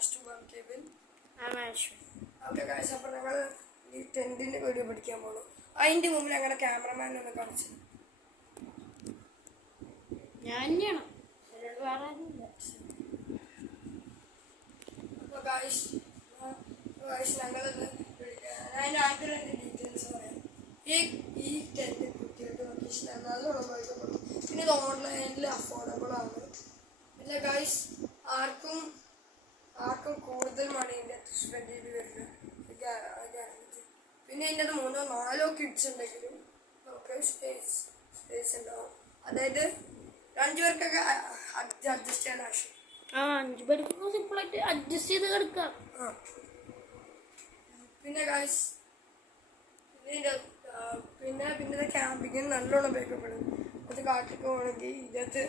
Ashton Kevin. I'm Ashwin. Okay guys, അപ്പോൾ ഞങ്ങൾ ഈ ടെന്റിന്റെ വീഡിയോ പഠിക്കാൻ പോകുന്നു. അതിന്റെ മുമ്പിൽ ഞങ്ങളുടെ ക്യാമറമാൻ ഒന്ന് കാണിച്ചു. ഞാൻ തന്നെയാണ്. വേറെ ആരുമില്ല. അപ്പോൾ ഗൈസ് ഞങ്ങളത് അതിന്റെ ആദ്യത്തെ ഡീറ്റെയിൽസ് പറയാം. ഈ ടെന്റ് കുട്ടികളുടെ ലൊക്കേഷൻ നല്ലോണം ഉപയോഗിക്കപ്പെടും. പിന്നെ ഇത് ഓൺലൈനിൽ അഫോർഡബിൾ ആണ്. പിന്നെ ഗൈസ് ആർക്കും കൂടുതൽ മണീൻ്റെ സ്പെൻഡ് ചെയ്ത് വരുന്നത് ഗ്യാരണ്ടി. പിന്നെ ഇതിൻ്റെ 3-4 കിഡ്സ് ഉണ്ടെങ്കിലും നമുക്ക് സ്പേസ് ഉണ്ടാവും. അതായത് 5 പേർക്കൊക്കെ അഡ്ജസ്റ്റ് ചെയ്യാൻ ആവശ്യം. 5 പേർക്ക് സിമ്പിളായിട്ട് അഡ്ജസ്റ്റ് ചെയ്ത് കിടക്കാം. പിന്നെ ഗൈസ് പിന്നെ ക്യാമ്പിങ്ങിന് നല്ലോണം ഉപയോഗപ്പെടും. അത് കാട്ടിക്ക് പോകണമെങ്കിൽ ഇതിനകത്ത്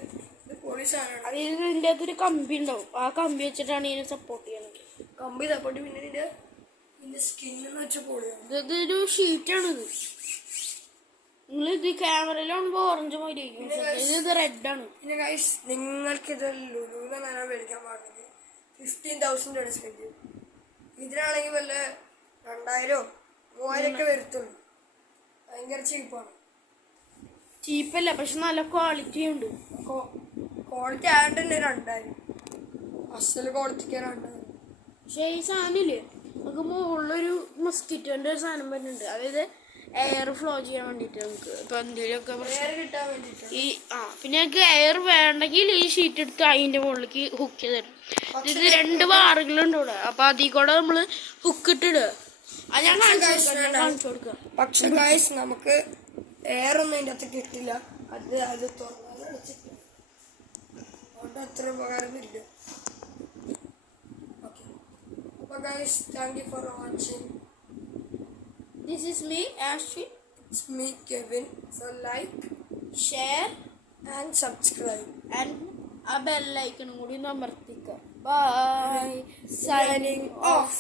ഇത് പോലീസാണ്. ഇതിൻ്റെ അകത്തൊരു കമ്പി ഉണ്ടാവും. ആ കമ്പി വെച്ചിട്ടാണ് ഇതിനെ സപ്പോർട്ട് ചെയ്യണമെങ്കിൽ. കമ്പി സപ്പോർട്ട് പിന്നെ ഇതിന്റെ സ്കിന്നെന്ന് വെച്ചാൽ പൊളിയാണ്. ഇതൊരു ഷീറ്റാണിത്. നിങ്ങളിത് ക്യാമറയിലാകുമ്പോൾ ഓറഞ്ച് മാതിരി ഇത് റെഡാണ്. പിന്നെ ഗൈസ് നിങ്ങൾക്കിത് ലുലുവിനെ നേരം മേടിക്കാൻ പാടില്ല. 15,000 സ്പെൻഡ് ചെയ്യും. ഇതിനാണെങ്കിൽ വല്ല 2,000-3,000 വരുത്തുള്ളൂ. ഭയങ്കര ചീപ്പാണ്. ചീപ്പല്ല, പക്ഷെ നല്ല ക്വാളിറ്റി ഉണ്ട്. ക്വാളിറ്റി ആയിട്ട് തന്നെ 2,000. അസല് ക്വാളിറ്റിക്ക് 2,000. പക്ഷെ ഈ സാധനമില്ലേ, നമുക്ക് മുകളിലൊരു മസ്കിറ്റോന്റെ ഒരു സാധനം വരുന്നുണ്ട്. അതായത് എയർ ഫ്ലോ ചെയ്യാൻ വേണ്ടിട്ട് നമുക്ക് ഇപ്പൊ എന്തെങ്കിലുമൊക്കെ കിട്ടാൻ വേണ്ടിട്ട് പിന്നെ ഞങ്ങൾക്ക് എയർ വേണ്ടെങ്കിൽ ഈ ഷീറ്റ് എടുത്ത് അതിന്റെ മുകളിലേക്ക് ഹുക്ക് ചെയ്ത് തരും. ഇത് 2 ബാറുകളുണ്ട് ഇവിടെ. അപ്പൊ അതിൽ കൂടെ നമ്മള് ഹുക്ക് ഇട്ടിടുക. അത് ഞാൻ കാണിച്ചു കൊടുക്കാം. പക്ഷെ ഗൈസ് നമുക്ക് എയർ ഒന്നും അതിൻ്റെ അകത്ത് കിട്ടില്ല. അത് തുറന്നാലും അടച്ചിട്ട് അതുകൊണ്ട് അത്ര ഉപകാരമില്ല. ഓക്കെ, അപ്പോൾ guys thank you for watching. This is me, Ashwin. It's me, Kevin. So like, share and subscribe. And a bell icon കൂടി ഒന്ന് അമർത്തിക്കുക. Bye. Signing off.